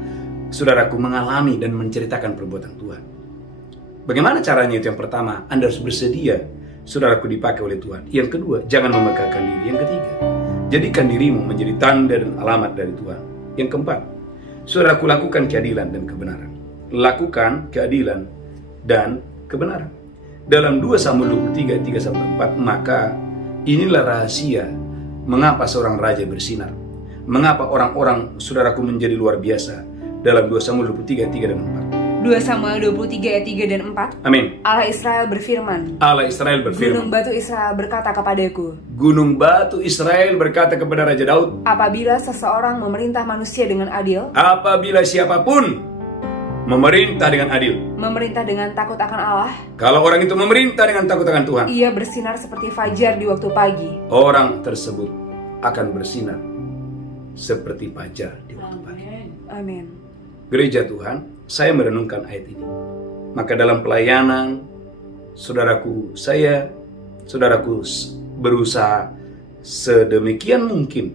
saudaraku mengalami dan menceritakan perbuatan Tuhan. Bagaimana caranya? Itu yang pertama, Anda harus bersedia, saudaraku, dipakai oleh Tuhan. Yang kedua, jangan memegahkan diri. Yang ketiga, jadikan dirimu menjadi tanda dan alamat dari Tuhan. Yang keempat, saudaraku, lakukan keadilan dan kebenaran. Lakukan keadilan dan kebenaran. Dalam 2 Samuel 23, 3-4, maka inilah rahasia mengapa seorang raja bersinar. Mengapa orang-orang, saudaraku, menjadi luar biasa. Dalam 2 Samuel 23, 3 dan 4. 2 Samuel 23 ayat 3 dan 4. Amin. Allah Israel berfirman. Gunung batu Israel berkata kepadaku. Gunung batu Israel berkata kepada Raja Daud. Apabila seseorang memerintah manusia dengan adil. Apabila siapapun memerintah dengan adil. Memerintah dengan takut akan Allah. Kalau orang itu memerintah dengan takut akan Tuhan. Ia bersinar seperti fajar di waktu pagi. Orang tersebut akan bersinar seperti fajar di waktu pagi. Amin. Gereja Tuhan, saya merenungkan ayat ini. Maka dalam pelayanan, saudaraku berusaha sedemikian mungkin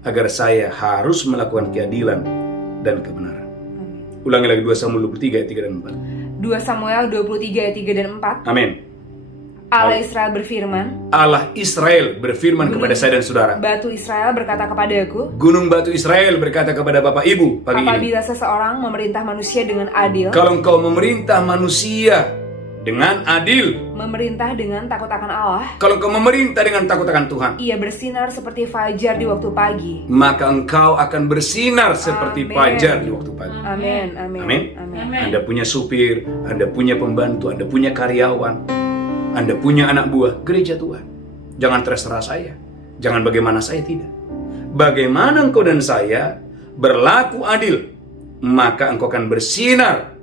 agar saya harus melakukan keadilan dan kebenaran. Ulangi lagi 2 Samuel 23 ayat 3 dan 4. 2 Samuel 23 ayat 3 dan 4. Amin. Allah Israel berfirman. Allah Israel berfirman kepada saya dan saudara. Batu Israel berkata kepadaku. Gunung batu Israel berkata kepada Bapak Ibu pagi ini. Apabila seseorang memerintah manusia dengan adil. Kalau engkau memerintah manusia dengan adil. Memerintah dengan takut akan Allah. Kalau engkau memerintah dengan takut akan Tuhan. Ia bersinar seperti fajar di waktu pagi. Maka engkau akan bersinar seperti fajar di waktu pagi. Amin. Amin. Amin. Anda punya supir, Anda punya pembantu, Anda punya karyawan, Anda punya anak buah. Gereja Tuhan, jangan terserah saya, jangan bagaimana saya, tidak. Bagaimana engkau dan saya berlaku adil, maka engkau akan bersinar.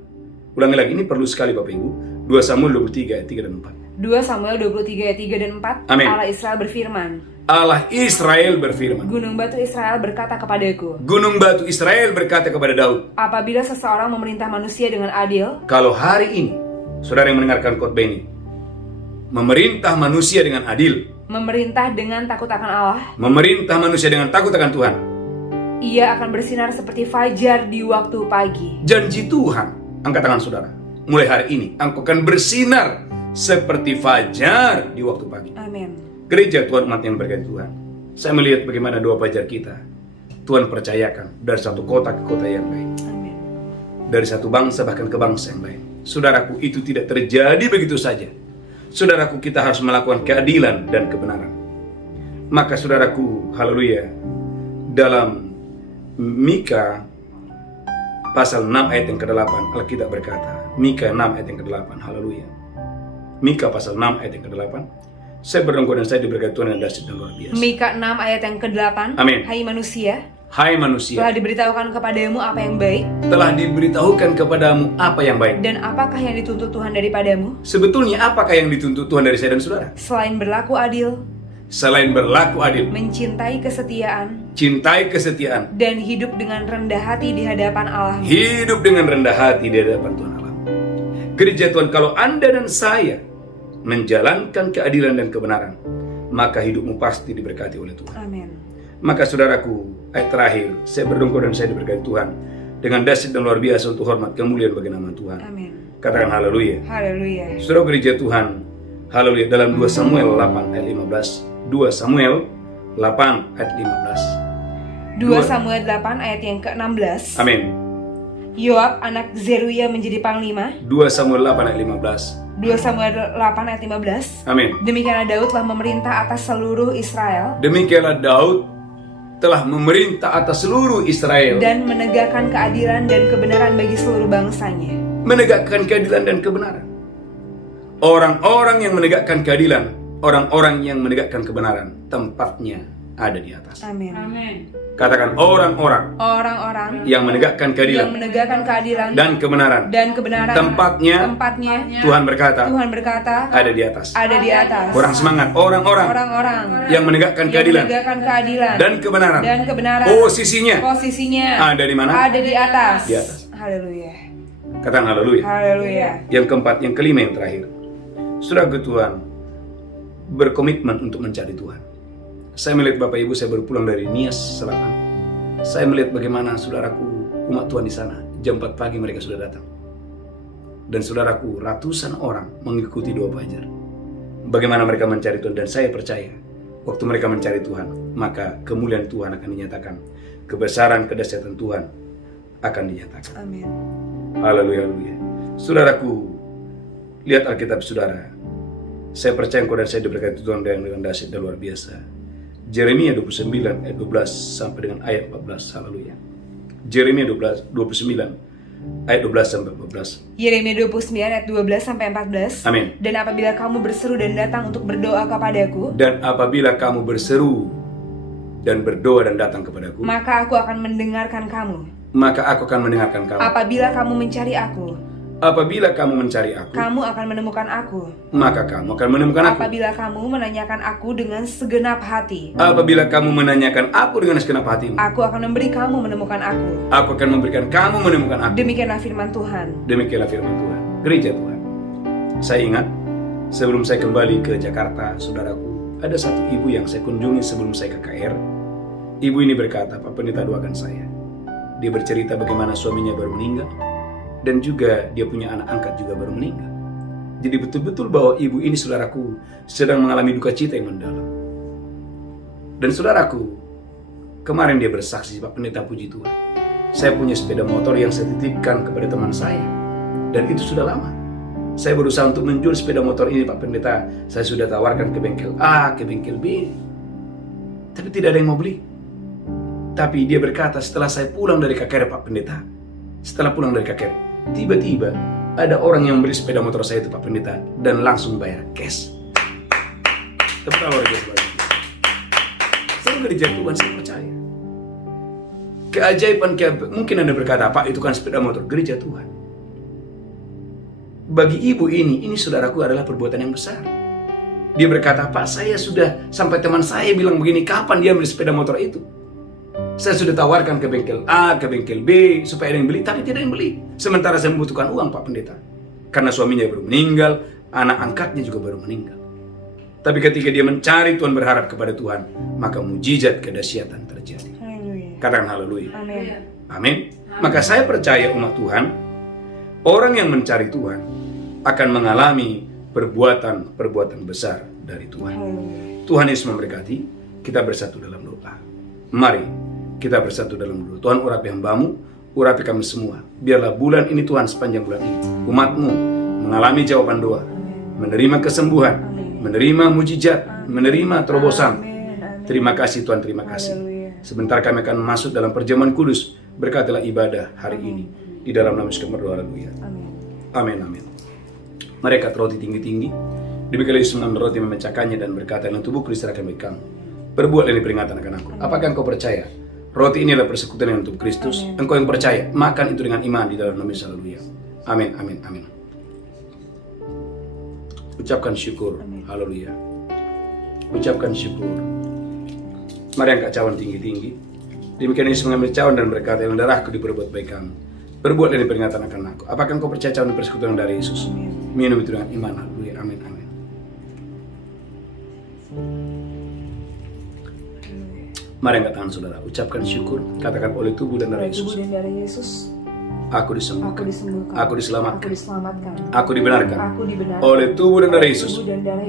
Ulangi lagi, ini perlu sekali Bapak Ibu. 2 Samuel 23 ayat 3 dan 4. 2 Samuel 23 ayat 3 dan 4. Amin. Allah Israel berfirman. Allah Israel berfirman. Gunung batu Israel berkata kepadaku. Gunung batu Israel berkata kepada Daud. Apabila seseorang memerintah manusia dengan adil. Kalau hari ini, saudara yang mendengarkan khotbah ini, memerintah manusia dengan adil. memerintah dengan takut akan Allah, memerintah manusia dengan takut akan Tuhan. Ia akan bersinar seperti fajar di waktu pagi. Janji Tuhan, angkat tangan saudara. Mulai hari ini, engkau akan bersinar seperti fajar di waktu pagi. Amin. Gereja Tuhan, umat yang berkati Tuhan, saya melihat bagaimana doa fajar kita Tuhan percayakan dari satu kota ke kota yang lain. Amin. Dari satu bangsa bahkan ke bangsa yang lain. Saudaraku, itu tidak terjadi begitu saja. Saudaraku, kita harus melakukan keadilan dan kebenaran. Maka saudaraku, haleluya, dalam Mika pasal 6 ayat yang ke-8, Alkitab berkata, Mika 6 ayat yang ke-8, haleluya. Mika pasal 6 ayat yang ke-8, saya berdoa dan saya diberkati Tuhan yang dahsyat dan luar biasa. Mika 6 ayat yang ke-8. Amin. Hai manusia, telah telah diberitahukan kepadamu apa yang baik. Telah diberitahukan kepadamu apa yang baik. Dan apakah yang dituntut Tuhan daripadamu? Sebetulnya apakah yang dituntut Tuhan dari saya dan saudara? Selain berlaku adil, Selain berlaku adil, mencintai kesetiaan, cintai kesetiaan, dan hidup dengan rendah hati di hadapan Allah. hidup dengan rendah hati di hadapan Tuhan Allah. Gereja Tuhan, kalau Anda dan saya menjalankan keadilan dan kebenaran, maka hidupmu pasti diberkati oleh Tuhan. Amin. Maka saudaraku, ayat terakhir, saya berdoa dan saya diberkati Tuhan dengan dahsyat dan luar biasa untuk hormat kemuliaan bagi nama Tuhan. Amin. Katakan haleluya. Haleluya. Saudara gereja Tuhan, haleluya, dalam 2 Samuel 8 ayat 15. 2 Samuel 8 ayat 15. 2 Samuel 8 ayat yang ke-16. Amin. Yoab anak Zeruya menjadi panglima. 2 Samuel 8 ayat 15. 2 Samuel 8 ayat 15. Amin. Demikianlah Daud telah memerintah atas seluruh Israel Demikianlah Daud telah memerintah atas seluruh Israel dan menegakkan keadilan dan kebenaran bagi seluruh bangsanya. menegakkan keadilan dan kebenaran. Orang-orang yang menegakkan keadilan, orang-orang yang menegakkan kebenaran, tempatnya ada di atas. Amin. Katakan orang-orang Orang-orang yang menegakkan yang keadilan menegakkan keadilan dan kebenaran, dan kebenaran, tempatnya Tuhan Tuhan berkata berkata ada di atas. ada di atas. Orang semangat, orang-orang Orang-orang yang menegakkan yang keadilan menegakkan keadilan dan kebenaran, dan kebenaran, posisinya posisinya ada di mana? ada di atas. Di atas. Haleluya. Katakan haleluya. Haleluya. Yang keempat, yang kelima, yang terakhir, saudara Tuhan berkomitmen untuk mencari Tuhan. Saya melihat Bapak Ibu, saya baru pulang dari Nias Selatan. Saya melihat bagaimana saudaraku umat Tuhan di sana. Jam 4 pagi mereka sudah datang. Dan saudaraku, ratusan orang mengikuti doa fajar. Bagaimana mereka mencari Tuhan, dan saya percaya waktu mereka mencari Tuhan, maka kemuliaan Tuhan akan dinyatakan. Kebesaran, kedahsyatan Tuhan akan dinyatakan. Amin. Haleluya, haleluya. Saudaraku, lihat Alkitab saudara. Saya percaya engkau dan saya diberkati Tuhan dengan dahsyat dan luar biasa. Yeremia 29 ayat 12 sampai dengan ayat 14. Haleluya. Yeremia 29 ayat 12 sampai 14. Yeremia 29 ayat 12 sampai 14. Amin. Dan apabila kamu berseru dan datang untuk berdoa kepadaku, Dan apabila kamu berseru dan berdoa dan datang kepadaku, maka aku akan mendengarkan kamu. maka aku akan mendengarkan kamu. Apabila kamu mencari aku, Apabila kamu mencari aku, kamu akan menemukan aku. maka kamu akan menemukan aku. Apabila kamu menanyakan aku dengan segenap hati, Apabila kamu menanyakan aku dengan segenap hatimu, aku akan memberi kamu menemukan aku. aku akan memberikan kamu menemukan aku. Demikianlah firman Tuhan. Demikianlah firman Tuhan. Gereja Tuhan, saya ingat sebelum saya kembali ke Jakarta, saudaraku, ada satu ibu yang saya kunjungi sebelum saya ke KR. Ibu ini berkata, Pak Pendeta, doakan saya. Dia bercerita bagaimana suaminya baru meninggal, dan juga dia punya anak angkat juga baru meninggal. Jadi betul-betul bahwa ibu ini, saudaraku, sedang mengalami duka cita yang mendalam. Dan saudaraku, kemarin dia bersaksi, Pak Pendeta, puji Tuhan, saya punya sepeda motor yang saya titipkan kepada teman saya, dan itu sudah lama. Saya berusaha untuk menjual sepeda motor ini, Pak Pendeta. Saya sudah tawarkan ke bengkel A, ke bengkel B, tapi tidak ada yang mau beli. Tapi dia berkata, setelah saya pulang dari KKR, Pak Pendeta, setelah pulang dari KKR, tiba-tiba ada orang yang membeli sepeda motor saya itu, Pak Pendeta, dan langsung bayar cash. Tepuk tangan luar biasa. Saya gereja Tuhan, saya percaya. Keajaiban, mungkin Anda berkata, Pak, itu kan sepeda motor. Gereja Tuhan, bagi ibu ini saudaraku adalah perbuatan yang besar. Dia berkata, Pak, saya sudah sampai teman saya bilang begini, kapan dia beli sepeda motor itu? Saya sudah tawarkan ke bengkel A, ke bengkel B, supaya ada yang beli, tapi tidak ada yang beli. Sementara saya membutuhkan uang, Pak Pendeta. Karena suaminya baru meninggal, anak angkatnya juga baru meninggal. Tapi ketika dia mencari Tuhan, berharap kepada Tuhan, maka mujizat kedahsyatan terjadi. Katakan haleluya. Amin. Maka saya percaya umat Tuhan, orang yang mencari Tuhan akan mengalami perbuatan besar dari Tuhan. Tuhan Yesus memberkati. Kita bersatu dalam doa. Mari kita bersatu dalam doa. Tuhan, urapi hambamu, urapi kami semua. Biarlah bulan ini Tuhan, sepanjang bulan ini umatmu mengalami jawaban doa, menerima kesembuhan, menerima mujizat, menerima terobosan. Terima kasih Tuhan, terima kasih. Sebentar kami akan masuk dalam perjamuan kudus. Berkatilah ibadah hari ini di dalam nama Yesus kami berdoa. Haleluya. Amin, amin. Mari angkat roti tinggi-tinggi. Demikianlah Yesus mengambil roti, memecahkannya dan berkata, dalam tubuhku diserahkan bagi kamu. Perbuatlah ini peringatan akan aku. Apakah engkau percaya? Roti ini adalah persekutuan yang untuk Kristus. Engkau yang percaya, makan itu dengan iman di dalam nama Yesus. Haleluya. Amin, amin, amin. Ucapkan syukur. Haleluya. Ucapkan syukur. Mari angkat cawan tinggi-tinggi. Demikian Yesus mengambil cawan dan berkata, dalam darahku diperbuat baik kamu. Perbuatlah ini peringatan akan aku. Apakah engkau percaya cawan persekutuan dari Yesus? Minum itu dengan iman. Haleluya. Amin, amin. Mari angkat tangan saudara, ucapkan syukur, katakan oleh tubuh dan darah Yesus. Aku disembuhkan, aku diselamatkan, aku dibenarkan. Oleh tubuh dan darah Yesus,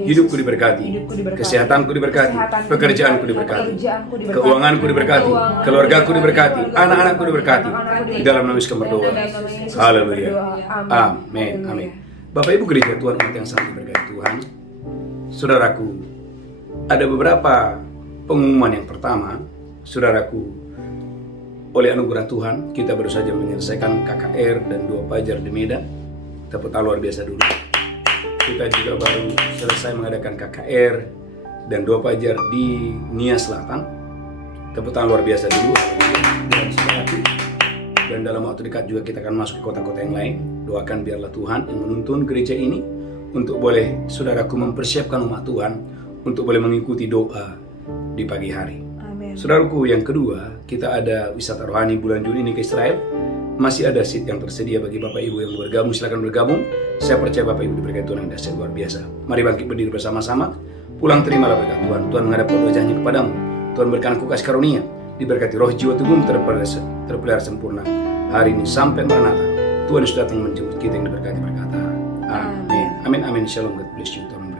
hidupku diberkati, kesehatanku diberkati, pekerjaanku diberkati, keuanganku diberkati, keluargaku diberkati, anak-anakku diberkati. Di dalam nama Yesus kami berdoa. Haleluya. Amin, amin. Bapak Ibu gereja Tuhan, umat yang sangat diberkati Tuhan, saudaraku, ada beberapa pengumuman. Yang pertama, saudaraku, oleh anugerah Tuhan, kita baru saja menyelesaikan KKR dan 2 Fajar di Medan. Tepuk tangan luar biasa dulu. Kita juga baru selesai mengadakan KKR dan 2 Fajar di Nia Selatan. Tepuk tangan luar biasa dulu. Dan dalam waktu dekat juga kita akan masuk ke kota-kota yang lain. Doakan biarlah Tuhan yang menuntun gereja ini untuk boleh saudaraku mempersiapkan umat Tuhan untuk boleh mengikuti doa di pagi hari. Saudaraku, yang kedua, kita ada wisata rohani bulan Juni ini ke Israel. Masih ada seat yang tersedia bagi Bapak Ibu yang bergabung. Silakan bergabung. Saya percaya Bapak Ibu diberkati Tuhan yang dahsyat luar biasa. Mari bangkit berdiri bersama-sama. Pulang terimalah berkat Tuhan. Tuhan menghadapkan wajahnya kepadamu. Tuhan berikan engkau kasih karunia. Diberkati roh, jiwa, tubuhmu terpelihara sempurna hari ini sampai Maranatha. Tuhan sudah datang menjemput kita yang diberkati berkata. Amin. Amin, amin. Shalom. God bless you. Tuhan memberkati.